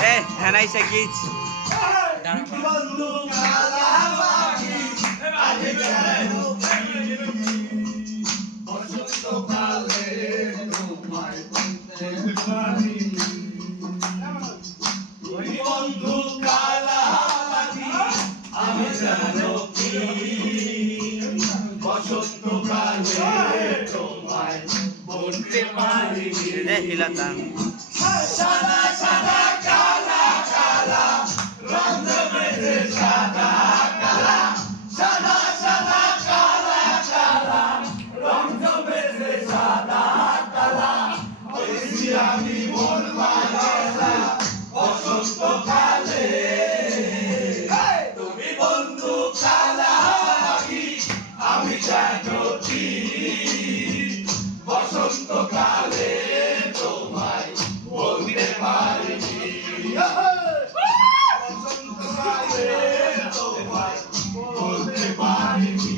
হ্যাঁ সাকিজ বন্ধু কালা আমি জানো কি বসন্তকালে তোমায় বলতে পারি হিলাতাম সাদা সাদা কালা কালা রং জমেছে সাদা কালা সাদা সাদা কালা কালা রং জমেছে সাদা কালা হয়েছি আমি মন মালা বসন্তকালে তুমি বন্ধু কালা আমি জানো কি বসন্তকালে তোমায় বলতে পারিনি বসন্তকালে তোমায় বলতে পারিনি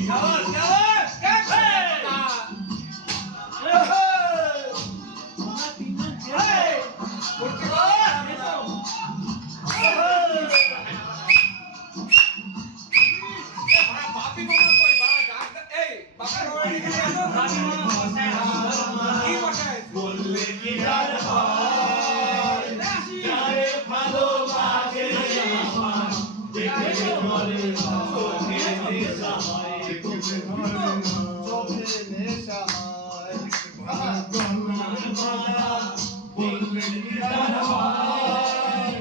বললে কি আর হয় যারে ভালো লাগে আমার দেখে ঘরে চোখে নেশা হয় চোখে নেশা হয় বললে কি আর হয়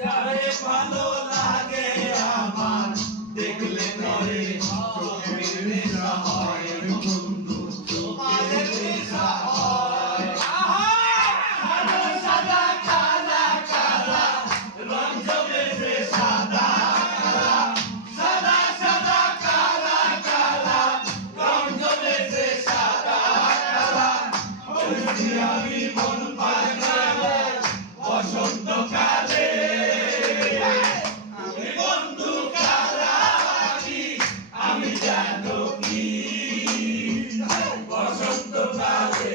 যারে ভালো লাগে আমার দেখলে ঘরে চোখে নেশা হয় বন্ধু চোখে নেশা হয় সাদা কালা কালা রং জমেছে সাদা কালা সাদা সাদা কালা কালা রং জমেছে সাদা কালা হয়েছি আমি মন পাগলা বসন্তকালে তুমি বন্ধু কালা আমি জানো কি বসন্তকালে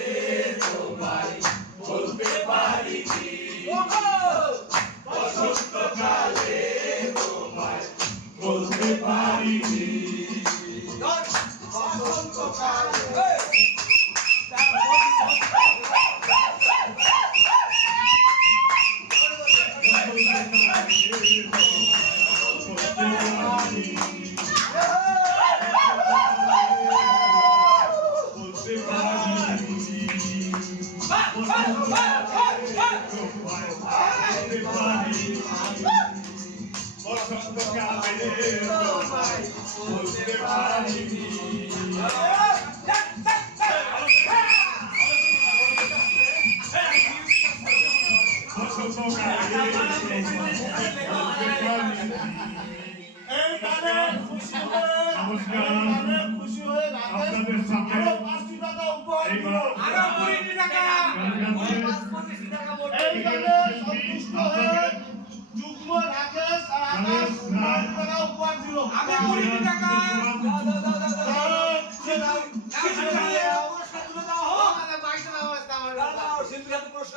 তোমায় বলতে পারিনি বসন্তকালে তোমায় বলতে পারিনি বসন্তকালে বলতে পারিনি খুশি হয়ে আপনাদের সামনে 5 টাকা উপহার দিল আরো 20 টাকা এইখানে সন্তুষ্ট হয়ে যুগ্ম রাকেশ আর আকাশ 5 টাকা উপহার দিল আমি 20 টাকা